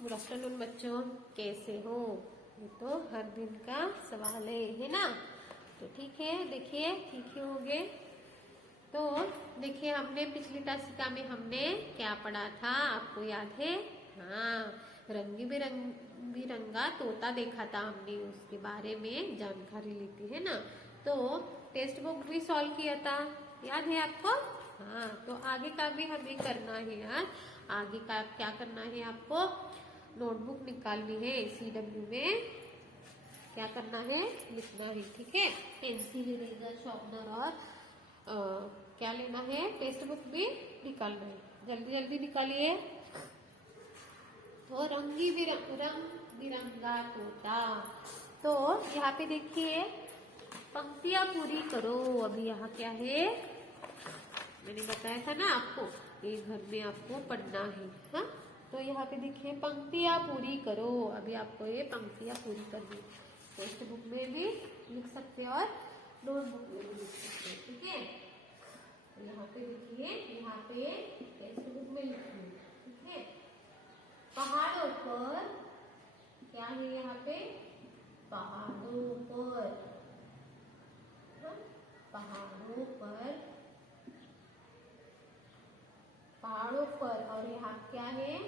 Good afternoon बच्चों, कैसे हो? ये तो हर दिन का सवाल है ना? तो ठीक है, देखिए ठीक ही होंगे। तो देखिए, हमने पिछली तासिका में हमने क्या पढ़ा था, आपको याद है? हाँ, रंगी बिरंगा तोता देखा था हमने, उसके बारे में जानकारी ली थी, है ना? तो टेक्स्ट बुक भी सॉल्व किया था, याद है आपको? हाँ, तो आगे का भी हमें करना है यार। आगे का क्या करना है आपको? नोटबुक निकालनी है, CW में क्या करना है, लिखना है, ठीक है? पेंसिल, इरेजर, शार्पनर और क्या लेना है, टेक्स्ट बुक भी निकालना है। जल्दी जल्दी निकालिए। तो रंग बिरंगा तोता, तो यहाँ पे देखिए पंक्तियां पूरी करो। अभी यहाँ क्या है, मैंने बताया था ना आपको, ये घर में आपको पढ़ना है। हाँ, तो यहाँ पे देखिए पंक्तियां पूरी करो। अभी आपको ये पंक्तियां पूरी करनी, टेक्स्ट बुक में भी लिख सकते हैं और नोटबुक में भी लिख सकते हैं, ठीक है? तो यहाँ पे देखिए, यहाँ पे टेक्स्ट बुक में लिखिए, ठीक है? पहाड़ों पर क्या है, यहाँ पे पहाड़ों पर, हाँ? पहाड़ों पर और यहाँ क्या है,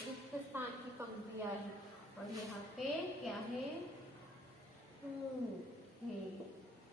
रिक्त स्थान की पंक्तियां है। और यहाँ पे क्या है,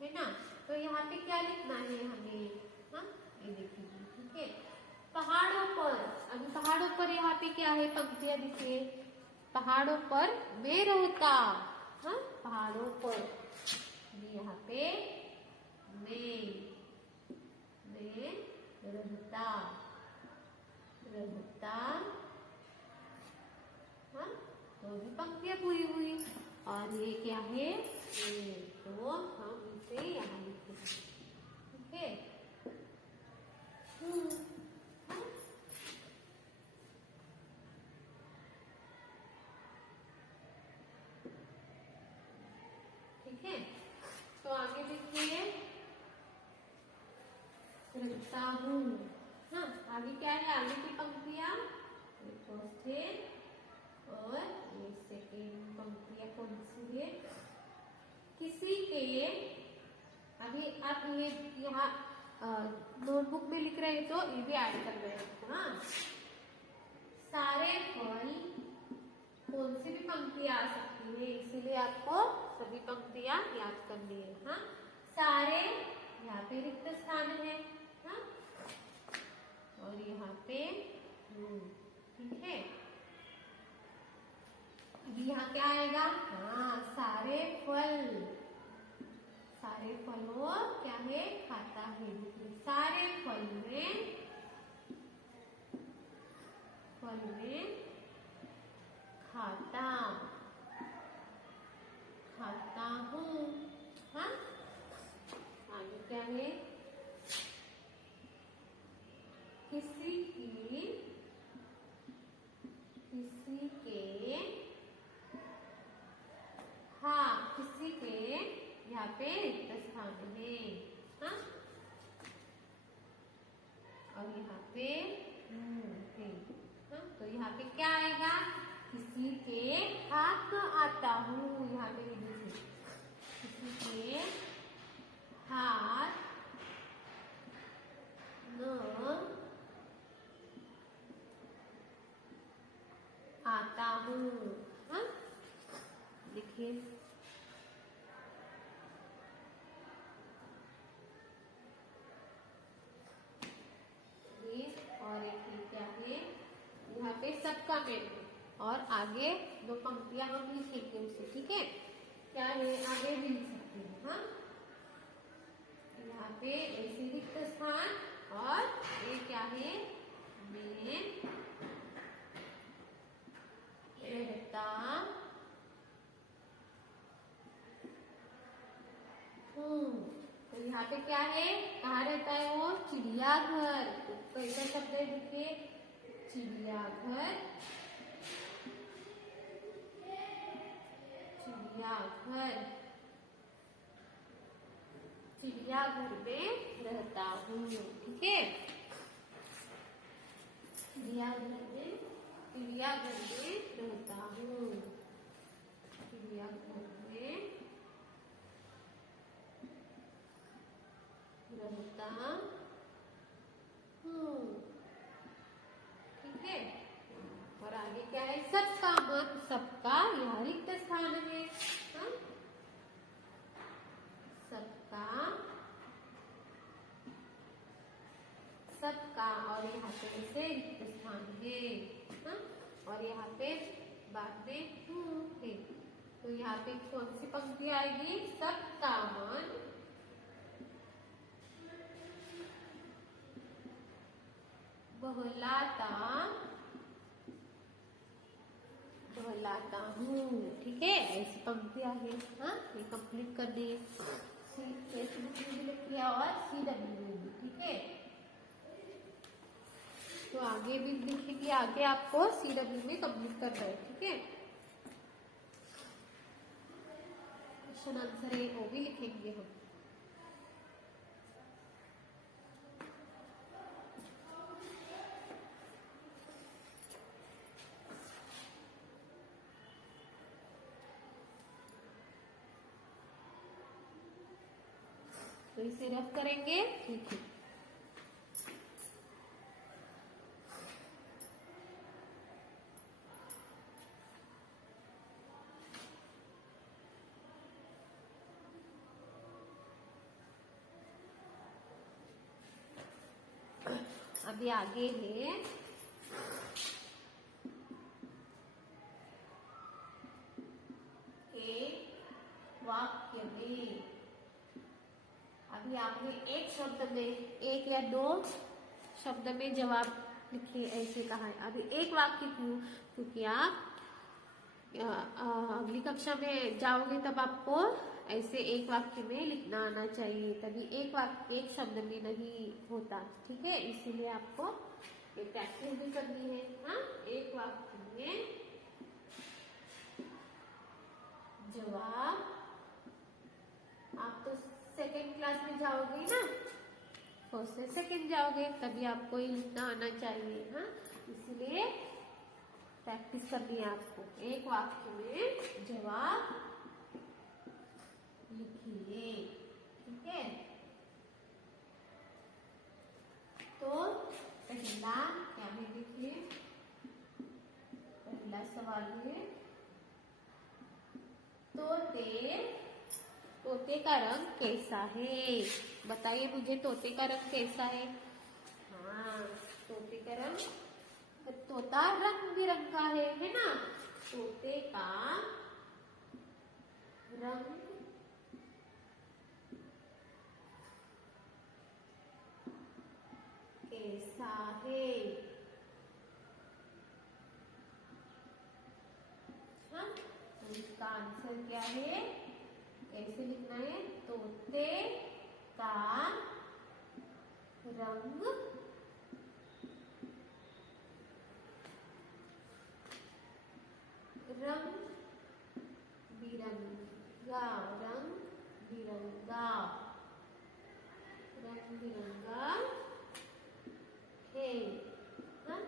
है ना? तो यहाँ पे क्या लिखना है हमें, हाँ, ये देखिए, ठीक है? पहाड़ों पर, अभी पहाड़ों पर यहाँ पे क्या है, पंक्तियां देखिए। पहाड़ों पर मैं रहता, हाँ, पहाड़ों पर यहाँ पे मैं रहता, हाँ, तो भी पंक्तियां पूरी हुई। और ये क्या है, ये तो हम इसे यहाँ लिखते हैं, ठीक है? हाँ? ठीक है, तो आगे देखिए, रखता हूँ। हाँ, आगे क्या है, आगे की पंक्तियां फर्स्ट है और ये सेकेंड पंक्तियां कौन सी है, किसी के। अभी आप ये यहाँ नोटबुक में लिख रहे हैं तो ये भी ऐड कर रहे हैं। हाँ, सारे फल, कौन सी भी पंक्तियां आ सकती है, इसीलिए आपको सभी पंक्तियां याद करनी है। हाँ, सारे, यहाँ पे रिक्त स्थान है, हाँ, और यहाँ पे ठीक है? अभी यहाँ क्या आएगा, हाँ, सारे फलों क्या है, खाता है। सारे फल में खाता हूँ। हाँ, आगे क्या है, किसी के, हाँ, किसी के यहाँ पे रिक्त स्थान है। हाँ, और यहाँ पे है। हाँ, तो यहाँ पे क्या आएगा, किसी के हाथ आता हूँ। यहाँ पे देखिए, किसी के हाथ न आता हूँ। हाँ, देखिए, और एक क्या है, यहाँ पे सबका मेल है और आगे दो पंक्तियां हम लिखेंगे उसे, ठीक है? क्या है, आगे भी लिख सकते हैं। हाँ, यहाँ पे ऐसे रिक्त स्थान और ये क्या है, मैं रहता हूँ। तो यहाँ पे क्या है, कहाँ रहता है वो, चिड़ियाघर। तो कैसा शब्द है, देखिए, चिड़ियाघर में रहता हूँ, ठीक है? चिड़ियाघर में चिड़ियाघर में रहता हूँ। चिड़ियाघर में रहता हूँ। ठीक है। और आगे क्या है? सबका मन, सबका यहाँ रिक्त स्थान है। हाँ? सबका और यहाँ पे ऐसे रिक्त स्थान है। हाँ? और यहाँ पे बाद में हूँ है। तो यहाँ पे कौन सी पंक्ति आएगी? सबका मन बहलाता बहलाता हूँ। ठीक है, ऐसी पंक्ति आ गई। हाँ, ये कंप्लीट कर दिए। फेसबुक में भी लिख किया और CW में भी। ठीक है, तो आगे भी लिखेंगे, आगे आपको CW में कंप्लीट करना है। ठीक है, क्वेश्चन आंसर है वो भी लिखेंगे हम। तो इसे रफ करेंगे। ठीक है, अभी आगे है एक वाक्य में। अभी आपने एक शब्द में, एक या दो शब्द में जवाब लिखिए, ऐसे कहा है। अभी एक वाक्य क्यों? क्योंकि आप अगली कक्षा में जाओगे तब आपको ऐसे एक वाक्य में लिखना आना चाहिए, तभी एक वाक्य एक शब्द में नहीं होता। ठीक है, इसीलिए आपको ये प्रैक्टिस भी करनी है। हाँ, एक वाक्य में जवाब। आप तो सेकेंड क्लास में जाओगे ना, फर्स्ट से सेकेंड जाओगे, तभी आपको ये लिखना आना चाहिए। हाँ, इसीलिए प्रैक्टिस करनी है आपको। एक वाक्य में जवाब लिखिए। ठीक है, तो पहला क्या है? देखिए, पहला सवाल है तोते का रंग कैसा है? बताइए मुझे, तोते का रंग कैसा है? हाँ, तोते का रंग, तोता रंग बिरंगा है ना? तोते का रंग कैसा है? हाँ, तो इसका आंसर क्या है? कैसे लिखना है? तोते का रंग बिरंगा, रंग बिरंगा है। हाँ?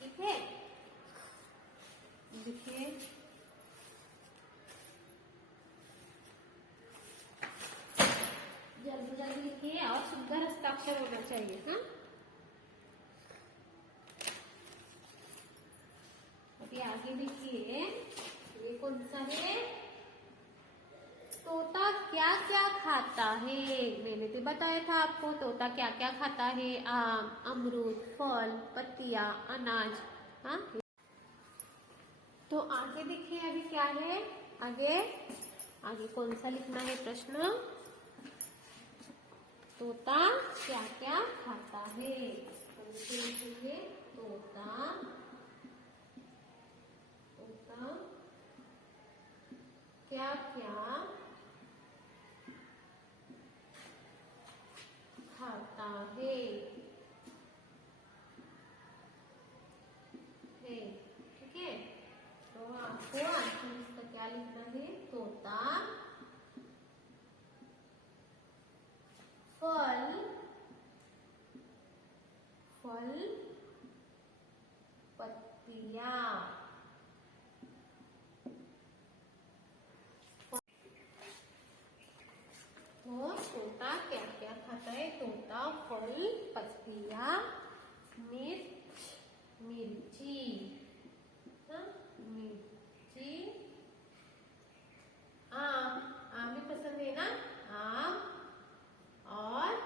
ठीक है, देखिए जल्दी जल्दी लिखिए और सुंदर हस्ताक्षर होना चाहिए। हाँ, अभी आगे देखिए, ये कौन सा है? तोता क्या क्या खाता है? मैंने तो बताया था आपको, तोता क्या क्या खाता है। आम, अमरूद, फल, पत्तियां, अनाज। हाँ, तो आगे देखिए, अभी क्या है? आगे आगे कौन सा लिखना है प्रश्न? तोता क्या क्या खाता है? लिखेंगे तोता क्या क्या खाता है। ठीक है, तो आपको आंसर इसका क्या लिखना है? तोता फल पत्तियां। तो तोता क्या क्या खाता है? तोता फल, पत्तियां, मिर्च, मिर्ची, हाँ, मिर्ची, आम। आम भी पसंद है ना? आम और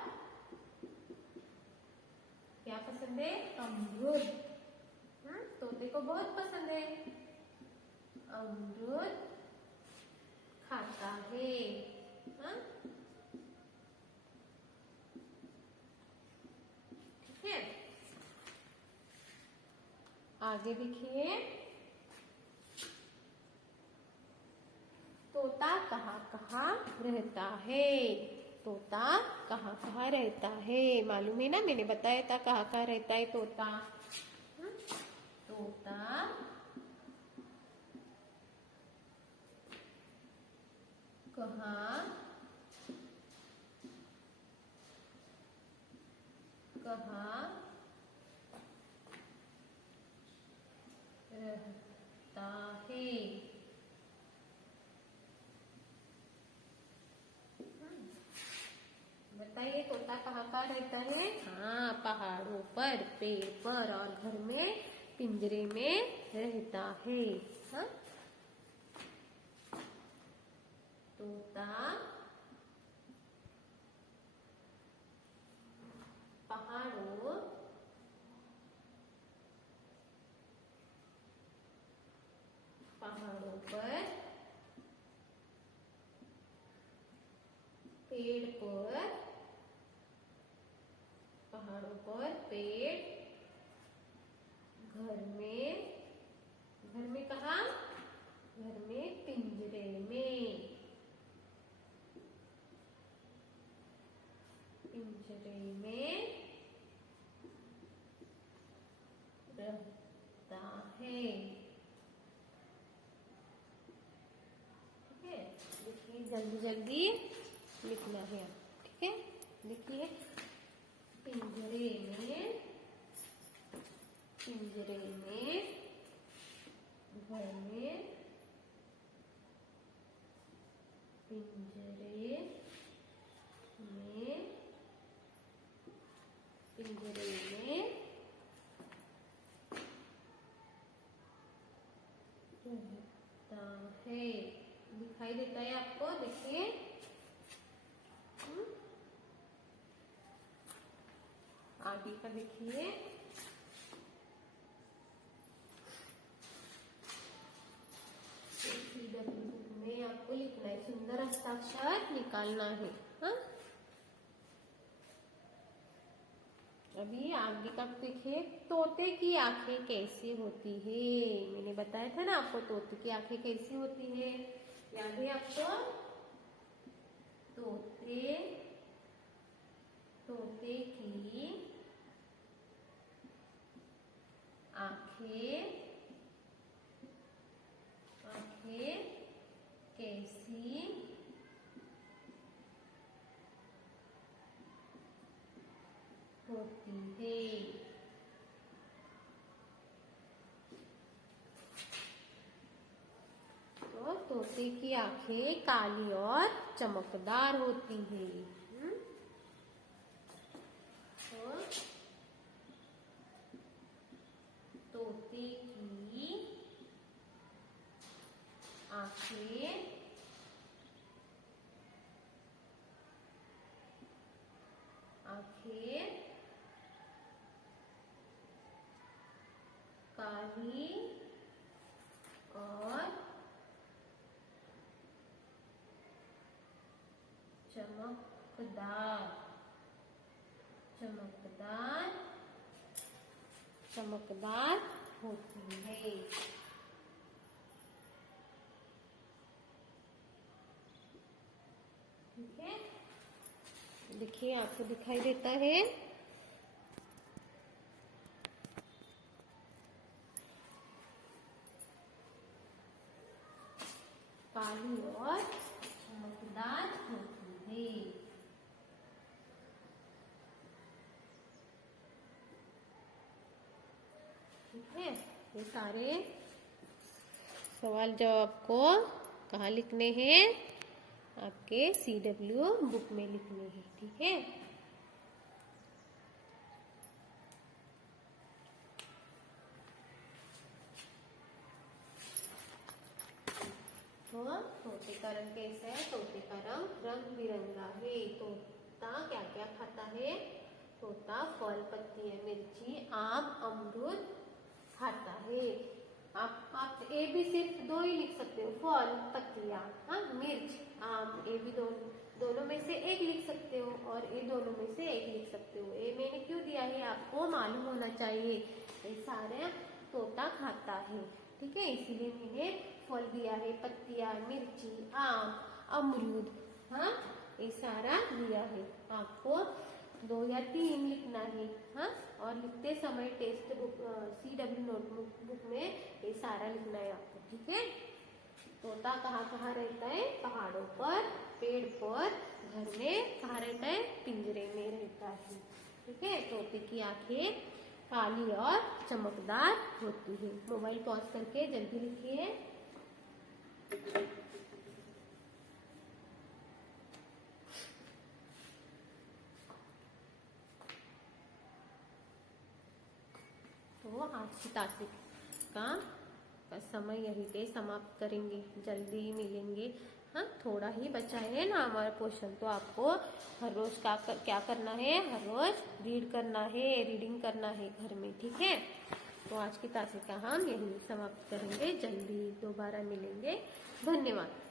क्या पसंद है? अमरूद। तोते को बहुत पसंद है अमरूद खाता है। हाँ? ठीक है, आगे देखिए। तोता कहाँ कहाँ रहता है? तोता कहाँ कहाँ रहता है? मालूम है ना, मैंने बताया था कहाँ कहाँ रहता है तोता। तोता कहाँ कहाँ रहता है? बताइए तोता कहाँ कहाँ रहता है? हाँ, पहाड़ों पर, पेड़ पर और घर में पिंजरे में रहता है। हाँ? तोता पहाड़ों पहाड़ों पर, पेड़ पर, पहाड़ों पर पेड़, घर में कहा? घर में पिंजरे में, पिंजरे में रहता है। ठीक है, देखिए जल्दी जल्दी लिखना है। ठीक है, देखिए पिंजरे में, पिंजरे में, घर में, पिंजरे में, पिंजरे में रहता है। दिखाई देता है आपको? देखिए, आगे का देखिए। में आपको लिखना है, सुंदर हस्ताक्षर निकालना है। हाँ? अभी आगे का देखिए। तोते की आंखें कैसी होती है? मैंने बताया था ना आपको तोते की आंखें कैसी होती है, याद है आपको? तोते तोते की आंखें कैसी होती है? तो तोते की आंखें काली और चमकदार होती है। तो तोते की आंखें काली और चमकदार चमकदार चमकदार होती है। ठीक है, देखिए आपको दिखाई देता है। काली और चमकदार होती है। ठीक है, ये सारे सवाल जवाब को कहाँ लिखने हैं? आपके CW बुक में लिखने हैं। ठीक है, तो तोते का रंग कैसा है? तोते का रंग रंग बिरंगा है। तोता क्या क्या खाता है? तोता फल, पत्तियां, मिर्ची, आम, अमरूद खाता है। आप ए भी सिर्फ दो ही लिख सकते हो, फल, पत्तियां, हाँ, मिर्च, आम, ए भी दोनों में से एक लिख सकते हो और ए दोनों में से एक लिख सकते हो। ए मैंने क्यों दिया है? आपको मालूम होना चाहिए ये सारे तोता खाता है। ठीक है, इसीलिए मैंने फल दिया है, पत्तियां, मिर्ची, आम, अमरूद, हाँ, ये सारा दिया है। आपको 2 या 3 लिखना है, हाँ, और लिखते समय टेक्स्ट बुक CW नोटबुक में ये सारा लिखना है आपको। ठीक है, तोता कहाँ कहाँ रहता है? पहाड़ों पर, पेड़ पर, घर में, कहाँ रहता है? पिंजरे में रहता है। ठीक है, तोते की आंखें काली और चमकदार होती है। मोबाइल पॉज करके जल्दी लिखिए। तो आज की तासिक का समय यहीं पे समाप्त करेंगे, जल्दी मिलेंगे। हाँ, थोड़ा ही बचा है ना हमारा पोर्शन, तो आपको हर रोज क्या करना है? हर रोज रीड करना है, रीडिंग करना है घर में। ठीक है, तो आज की तासिका हम यहीं समाप्त करेंगे, जल्दी दोबारा मिलेंगे। धन्यवाद।